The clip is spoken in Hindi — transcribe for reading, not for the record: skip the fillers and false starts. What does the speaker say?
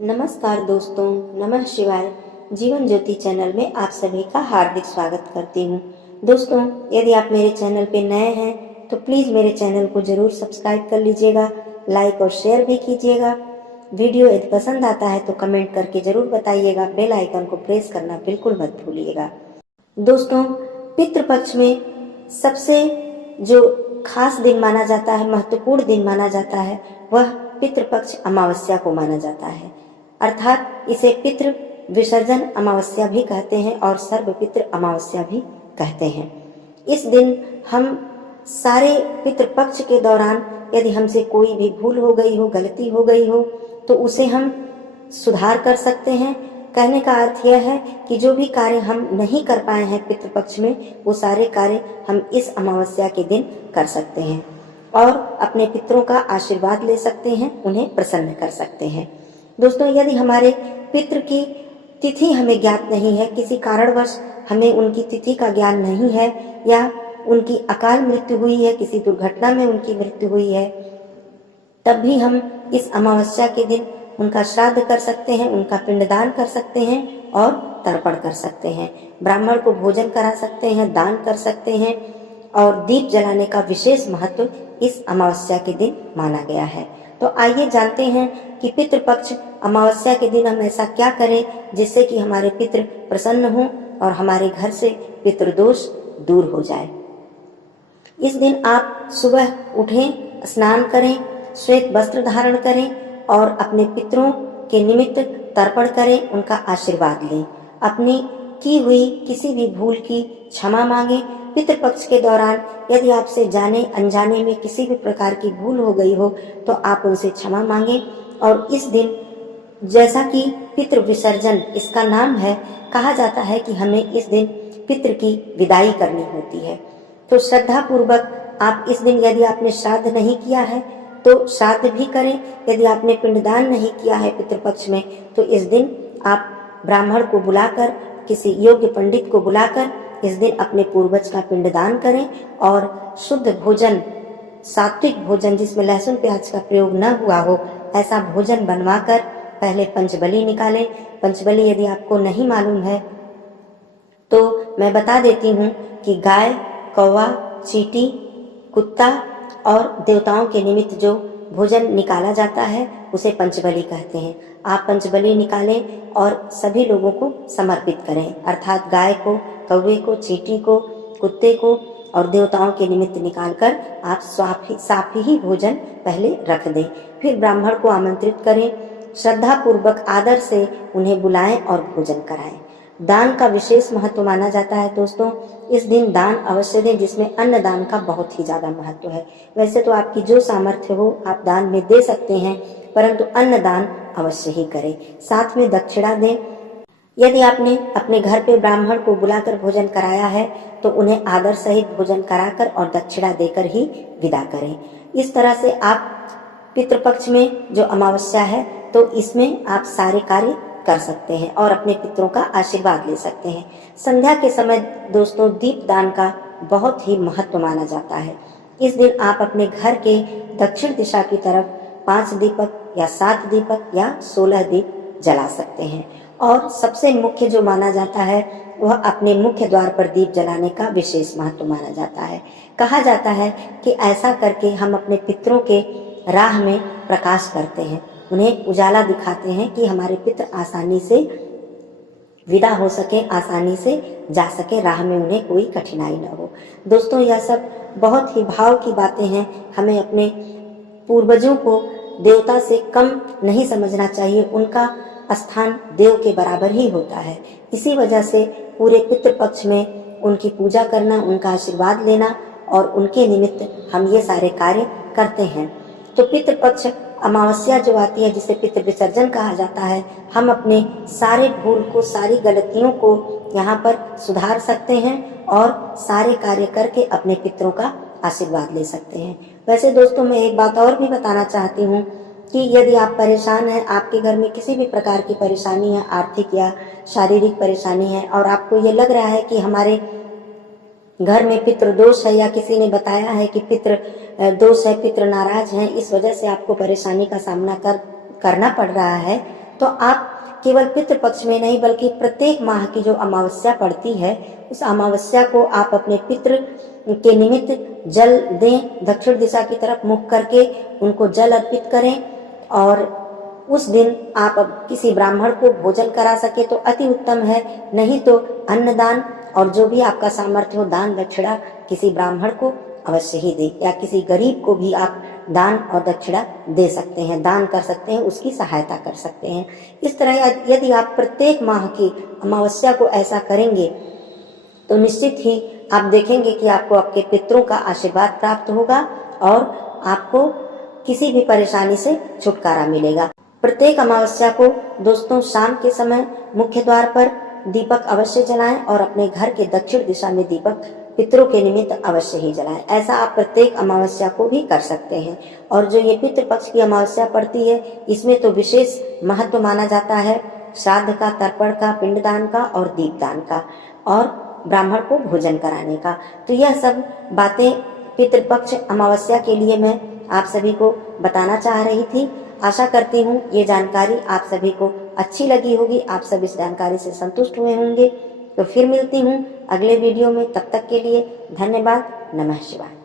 नमस्कार दोस्तों, नमः शिवाय। जीवन ज्योति चैनल में आप सभी का हार्दिक स्वागत करती हूँ। दोस्तों, यदि आप मेरे चैनल पे नए हैं तो प्लीज़ मेरे चैनल को ज़रूर सब्सक्राइब कर लीजिएगा, लाइक और शेयर भी कीजिएगा। वीडियो यदि पसंद आता है तो कमेंट करके ज़रूर बताइएगा। बेल आइकन को प्रेस करना बिल्कुल मत भूलिएगा। दोस्तों, पितृपक्ष में सबसे जो खास दिन माना जाता है, महत्वपूर्ण दिन माना जाता है, वह पितृपक्ष अमावस्या को माना जाता है। अर्थात इसे पितृ विसर्जन अमावस्या भी कहते हैं और सर्वपितृ अमावस्या भी कहते हैं। इस दिन हम सारे पितृपक्ष के दौरान यदि हमसे कोई भी भूल हो गई हो, गलती हो गई हो, तो उसे हम सुधार कर सकते हैं। कहने का अर्थ यह है कि जो भी कार्य हम नहीं कर पाए हैं पितृपक्ष में, वो सारे कार्य हम इस अमावस्या के दिन कर सकते हैं और अपने पितरों का आशीर्वाद ले सकते हैं, उन्हें प्रसन्न कर सकते हैं। दोस्तों, यदि हमारे पितृ की तिथि हमें ज्ञात नहीं है, किसी कारणवश हमें उनकी तिथि का ज्ञान नहीं है, या उनकी अकाल मृत्यु हुई है, किसी दुर्घटना में उनकी मृत्यु हुई है, तब भी हम इस अमावस्या के दिन उनका श्राद्ध कर सकते हैं, उनका पिंडदान कर सकते हैं और तर्पण कर सकते हैं। ब्राह्मण को भोजन करा सकते हैं, दान कर सकते हैं और दीप जलाने का विशेष महत्व इस अमावस्या के दिन माना गया है। तो आइए जानते हैं कि पितृपक्ष अमावस्या के दिन हम ऐसा क्या करें जिससे कि हमारे पितृ प्रसन्न हों और हमारे घर से पितृदोष दूर हो जाए। इस दिन आप सुबह उठें, स्नान करें, श्वेत वस्त्र धारण करें और अपने पितरों के निमित्त तर्पण करें, उनका आशीर्वाद लें। अपनी की हुई किसी भी भूल की क्षमा मांगें। पितृपक्ष के दौरान यदि आपसे जाने अनजाने में किसी भी प्रकार की भूल हो गई हो तो आप उनसे क्षमा मांगें। और इस दिन, जैसा कि पितृ विसर्जन इसका नाम है, कहा जाता है कि हमें इस दिन पितृ की विदाई करनी होती है। तो श्रद्धा पूर्वक आप इस दिन, यदि आपने श्राद्ध नहीं किया है तो श्राद्ध भी करें। यदि आपने पिंडदान नहीं किया है पितृपक्ष में तो इस दिन आप ब्राह्मण को बुलाकर, किसी योग्य पंडित को बुलाकर इस दिन अपने पूर्वज का पिंडदान करें और शुद्ध भोजन, सात्विक भोजन जिसमें लहसुन प्याज का प्रयोग न हुआ हो, ऐसा भोजन बनवाकर पहले पंचबली निकालें। पंचबली यदि आपको नहीं मालूम है तो मैं बता देती हूँ कि गाय, कौवा, चींटी, कुत्ता और देवताओं के निमित्त जो भोजन निकाला जाता है उसे पंचबली कहते हैं। आप पंचबली निकालें और सभी लोगों को समर्पित करें, अर्थात गाय को, कौवे को, चींटी को, कुत्ते को और देवताओं के निमित्त निकालकर आप साफ ही भोजन पहले रख दें। फिर ब्राह्मण को आमंत्रित करें, श्रद्धा पूर्वक आदर से उन्हें बुलाएं और भोजन कराएं। दान का विशेष महत्व माना जाता है। दोस्तों, इस दिन दान अवश्य दें, जिसमें अन्न दान का बहुत ही ज़्यादा महत्व है। वैसे तो आपकी जो सामर्थ्य हो आप दान में दे सकते हैं, परंतु अन्न दान अवश्य ही करें। साथ में दक्षिणा दें। यदि आपने अपने घर पे ब्राह्मण को बुलाकर भोजन कराया है तो उन्हें आदर सहित भोजन कराकर और दक्षिणा देकर ही विदा करें। इस तरह से आप पितृपक्ष में जो अमावस्या है तो इसमें आप सारे कार्य कर सकते हैं और अपने पितरों का आशीर्वाद ले सकते हैं। संध्या के समय दोस्तों, दीप दान का बहुत ही महत्व माना जाता है। इस दिन आप अपने घर के दक्षिण दिशा की तरफ 5 दीपक या 7 दीपक या 16 दीप जला सकते हैं। और सबसे मुख्य जो माना जाता है वह अपने मुख्य द्वार पर दीप जलाने का विशेष महत्व माना जाता है। कहा जाता है कि ऐसा करके हम अपने पितरों के राह में प्रकाश करते हैं, उन्हें उजाला दिखाते हैं कि हमारे पितर आसानी से विदा हो सके, आसानी से जा सके, राह में उन्हें कोई कठिनाई न हो। दोस्तों, यह सब बहुत ही भाव की बातें हैं। हमें अपने पूर्वजों को देवता से कम नहीं समझना चाहिए, उनका स्थान देव के बराबर ही होता है। इसी वजह से पूरे पितृपक्ष में उनकी पूजा करना, उनका आशीर्वाद लेना और उनके निमित्त हम ये सारे कार्य करते हैं। तो पितृपक्ष अमावस्या जो आती है, जिसे पितृ विसर्जन कहा जाता है, हम अपने सारे भूल को, सारी गलतियों को यहाँ पर सुधार सकते हैं और सारे कार्य करके अपने पितरों का आशीर्वाद ले सकते हैं। वैसे दोस्तों, मैं एक बात और भी बताना चाहती हूँ कि यदि आप परेशान हैं, आपके घर में किसी भी प्रकार की परेशानी है, आर्थिक या शारीरिक परेशानी है, और आपको ये लग रहा है कि हमारे घर में पितृ दोष है या किसी ने बताया है कि पितृ दोष है, पितृ नाराज हैं, इस वजह से आपको परेशानी का सामना करना पड़ रहा है, तो आप केवल पितृपक्ष में नहीं बल्कि प्रत्येक माह की जो अमावस्या पड़ती है, उस अमावस्या को आप अपने पितृ के निमित्त जल दें। दक्षिण दिशा की तरफ मुख करके उनको जल अर्पित करें और उस दिन आप अब किसी ब्राह्मण को भोजन करा सके तो अति उत्तम है, नहीं तो अन्नदान और जो भी आपका सामर्थ्य हो दान दक्षिणा किसी ब्राह्मण को अवश्य ही दे, या किसी गरीब को भी आप दान और दक्षिणा दे सकते हैं, दान कर सकते हैं, उसकी सहायता कर सकते हैं। इस तरह यदि आप प्रत्येक माह की अमावस्या को ऐसा करेंगे तो निश्चित ही आप देखेंगे कि आपको आपके पितरों का आशीर्वाद प्राप्त होगा और आपको किसी भी परेशानी से छुटकारा मिलेगा। प्रत्येक अमावस्या को दोस्तों शाम के समय मुख्य द्वार पर दीपक अवश्य जलाएं और अपने घर के दक्षिण दिशा में दीपक पितरों के निमित्त अवश्य ही जलाएं। ऐसा आप प्रत्येक अमावस्या को भी कर सकते हैं। और जो ये पितृपक्ष की अमावस्या पड़ती है, इसमें तो विशेष महत्व माना जाता है श्राद्ध का, तर्पण का, पिंडदान का और दीपदान का और ब्राह्मण को भोजन कराने का। तो यह सब बातें पितृपक्ष अमावस्या के लिए मैं आप सभी को बताना चाह रही थी। आशा करती हूँ ये जानकारी आप सभी को अच्छी लगी होगी, आप सब इस जानकारी से संतुष्ट हुए होंगे। तो फिर मिलती हूँ अगले वीडियो में, तब तक के लिए धन्यवाद। नमः शिवाय।